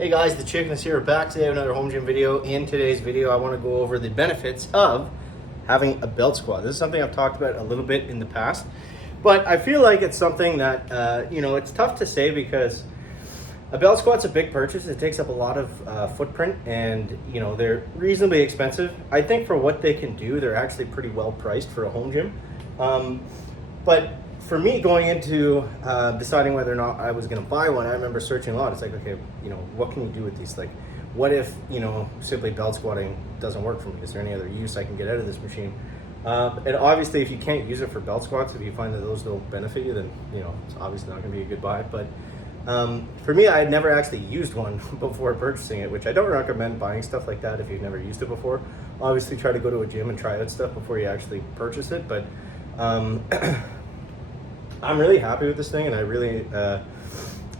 Hey guys, the Chicken is here. We're back today with another home gym video. In today's video, I want to go over the benefits of having a belt squat. This is something I've talked about a little bit in the past, but I feel like it's something that, it's tough to say because a belt squat's a big purchase. It takes up a lot of footprint and, they're reasonably expensive. I think for what they can do, they're actually pretty well priced for a home gym. But for me, going into deciding whether or not I was going to buy one, I remember searching a lot. It's like, okay, what can you do with these? Like, what if, simply belt squatting doesn't work for me? Is there any other use I can get out of this machine? And obviously, if you can't use it for belt squats, if you find that those don't benefit you, then, it's obviously not going to be a good buy. But for me, I had never actually used one before purchasing it, which I don't recommend buying stuff like that if you've never used it before. Obviously, try to go to a gym and try out stuff before you actually purchase it. But I'm really happy with this thing, and I really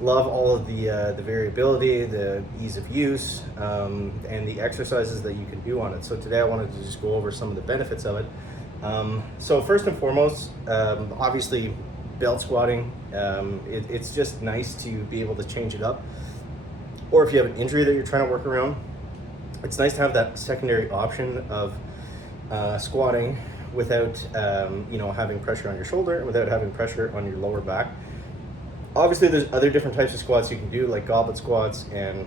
love all of the variability, the ease of use, and the exercises that you can do on it. So today I wanted to just go over some of the benefits of it. So first and foremost, obviously belt squatting, it's just nice to be able to change it up. Or if you have an injury that you're trying to work around, it's nice to have that secondary option of squatting without having pressure on your shoulder and without having pressure on your lower back. Obviously there's other different types of squats you can do, like goblet squats and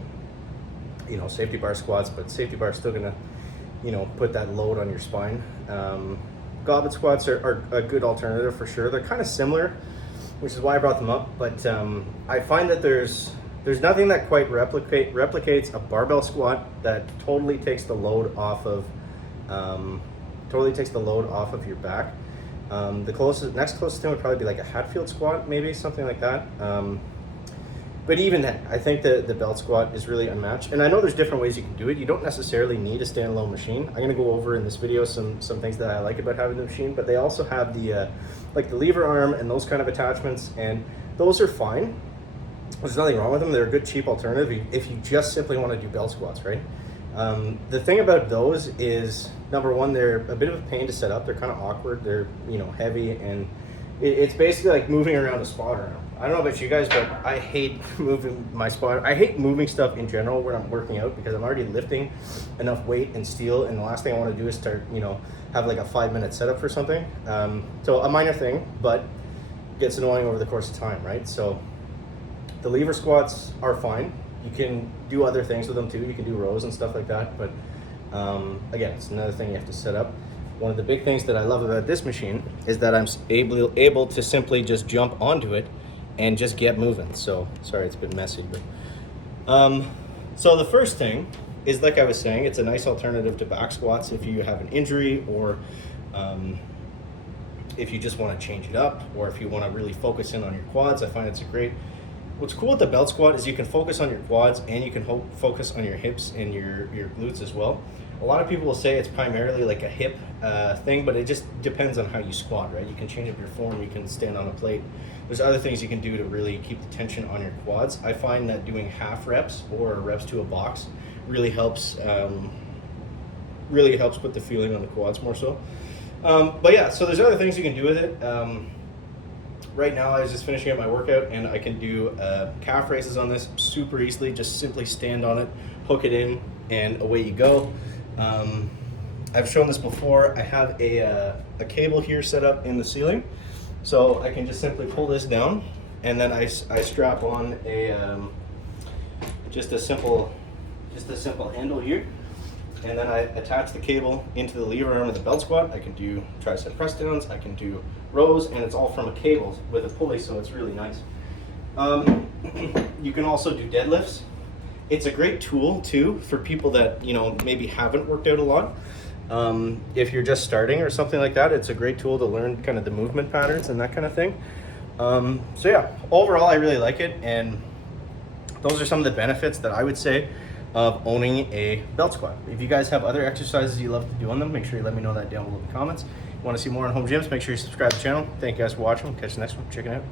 safety bar squats, but safety bar is still gonna put that load on your spine. Goblet squats are a good alternative for sure. They're kind of similar, which is why I brought them up, but I find that there's nothing that quite replicates a barbell squat that totally takes the load off of your back. The next closest thing would probably be like a Hatfield squat, maybe something like that. But even then, I think the belt squat is really unmatched. And I know there's different ways you can do it. You don't necessarily need a standalone machine. I'm gonna go over in this video some things that I like about having the machine, but they also have the lever arm and those kind of attachments, and those are fine. There's nothing wrong with them. They're a good cheap alternative if you just simply want to do belt squats, right? The thing about those is, number one, they're a bit of a pain to set up. They're kind of awkward. They're heavy, and it's basically like moving around a spotter. I don't know about you guys, but I hate moving my spotter. I hate moving stuff in general when I'm working out because I'm already lifting enough weight and steel, and the last thing I want to do is start have like a 5-minute setup for something. So a minor thing, but gets annoying over the course of time, right? So the lever squats are fine. You can do other things with them too. You can do rows and stuff like that. But again, it's another thing you have to set up. One of the big things that I love about this machine is that I'm able to simply just jump onto it and just get moving. So sorry, it's a bit messy, but so the first thing is, like I was saying, it's a nice alternative to back squats if you have an injury, or if you just want to change it up, or if you want to really focus in on your quads. I find it's a great. What's cool with the belt squat is you can focus on your quads and you can focus on your hips and your glutes as well. A lot of people will say it's primarily like a hip thing, but it just depends on how you squat, right? You can change up your form, you can stand on a plate. There's other things you can do to really keep the tension on your quads. I find that doing half reps or reps to a box really helps put the feeling on the quads more so. But yeah, so there's other things you can do with it. Right now I was just finishing up my workout and I can do calf raises on this super easily. Just simply stand on it, hook it in, and away you go. I've shown this before. I have a cable here set up in the ceiling, so I can just simply pull this down, and then I strap on just a simple handle here, and then I attach the cable into the lever arm of the belt squat. I can do tricep press downs, I can do rows, and it's all from a cable with a pulley, so it's really nice. You can also do deadlifts. It's a great tool too for people that maybe haven't worked out a lot. If you're just starting or something like that, it's a great tool to learn kind of the movement patterns and that kind of thing. So yeah, overall I really like it, and those are some of the benefits that I would say of owning a belt squat. If you guys have other exercises you love to do on them, make sure you let me know that down below in the comments. If you want to see more on home gyms, make sure you subscribe to the channel. Thank you guys for watching. We'll catch you next one. Check it out.